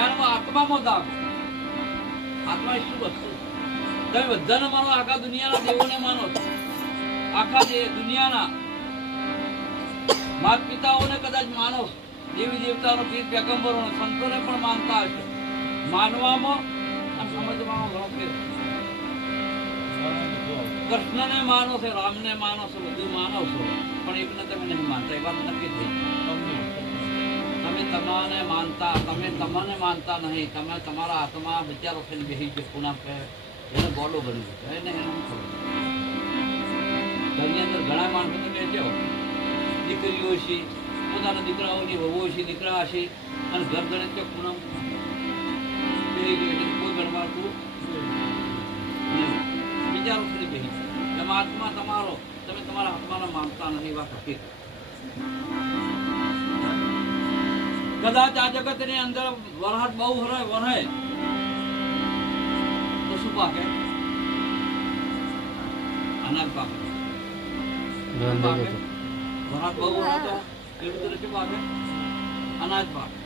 જ્ઞાનમાં આત્મામાં દાવ. આત્મા એ શું વસ્તુ? તમે બધાને માનો, આખા દુનિયાના દેવોને માનો છો, આખા દુનિયાના માતા પિતાઓને કદાચ માનો, દેવી દેવતાનો પીર પેગમ્બરોને સંતોને પણ માનતા હશે. માનવામાં અને સમજવામાં ઘણો ફેર. કૃષ્ણને માનો છે, રામને માનો છો, બધું માનો છો, પણ એકને તમે નહીં માનતા. એ વાત નક્કી થઈ. તમે તમાને માનતા નહીં. તમે તમારા હાથમાં વિચારો થઈને બેસી ગયો પુના પે એને ગોડો બની ગયો એને એનું ખબર. ઘરની અંદર ઘણા માણસો તો કહેજો દીકરીઓ છે, પોતાના દીકરાઓની વહુઓ છે, દીકરા હશે, અને ઘર ગણે તો પૂનમ બેસી ગયો એટલે કોઈ ગણવાતું વિચારો થઈને બેસી ગયો. એમાં આત્મા તમારો, તમે તમારા આત્માને માનતા નથી. વાત હકીકત. કદાચ આ જગત ની અંદર વરસાદ બહુ વરહે તો શું પાકે? અનાજ પાકે. વરસાદ બહુ વરહે તો ખેડૂતોને શું પાકે? અનાજ પાકે.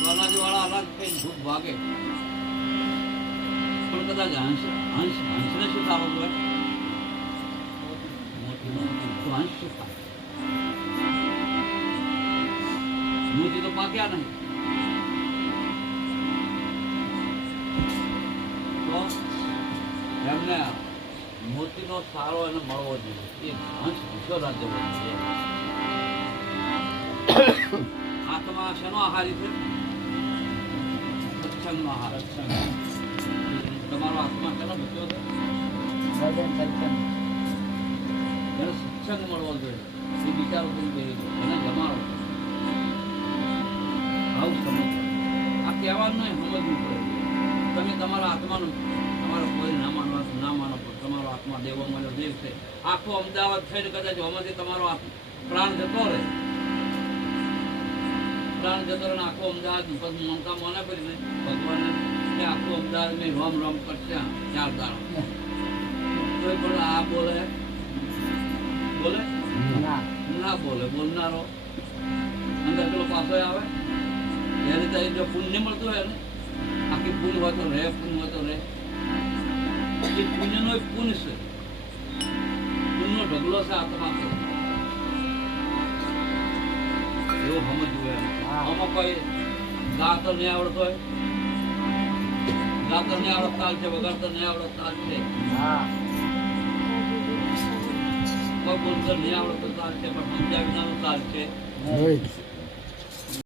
તો અનાજ વાળા અનાજ ખાઈને ભૂખ ભાગે. પણ કદાચ હંસને શું થવાનું હોય? તો હંસ શું થાય? મોતી તો પાક્યા નહીં. તો એમને મોતીનો સારો એને મળવો જોઈએ. એ હંસ વિશ્વ રાજ્ય બનશે. આત્મા શેનો આહારી છે? સત્સંગનો આહાર. તમારો આત્મા શેનો બચ્યો છે? એને સત્સંગ મળવો જોઈએ. એ વિચારો કરી એને જમાડો. આવું સમજ. આ કહેવાનું નહીં, સમજવું પડે. તમે તમારા આત્માનું તમારા કોઈ ના માનો પણ તમારો આત્મા દેવો મળ્યો દેવ છે. આખો અમદાવાદ થઈને કદાચ આમાંથી તમારો પ્રાણ જતો રહે, આખો અમદાવાદ મમતા મોને કરી ને ભગવાનને આખું અમદાવાદ મેં રોમ રોમ કરશે 4 દાડા. કોઈ પણ આ બોલે ના બોલે. બોલનારો અંદર પેલો પાછો આવે. એ રીતે જો પુણ્ય મળતું હોય ને, આખી પુણ્ય હોય તો રહે. એ પુણ્યનો એક પુણ્ય છે, પુણ્યનો ઢગલો છે આત્મા. એવું સમજવું. આમાં કોઈ ગાતો નહીં આવડતો હોય, ગાતો નહીં આવડત ચાલશે, વગાડતો નહીં આવડત ચાલશે, કોઈ બોલતો નહીં આવડતો ચાલશે, પણ સમજ્યા વિનાનું ચાલશે.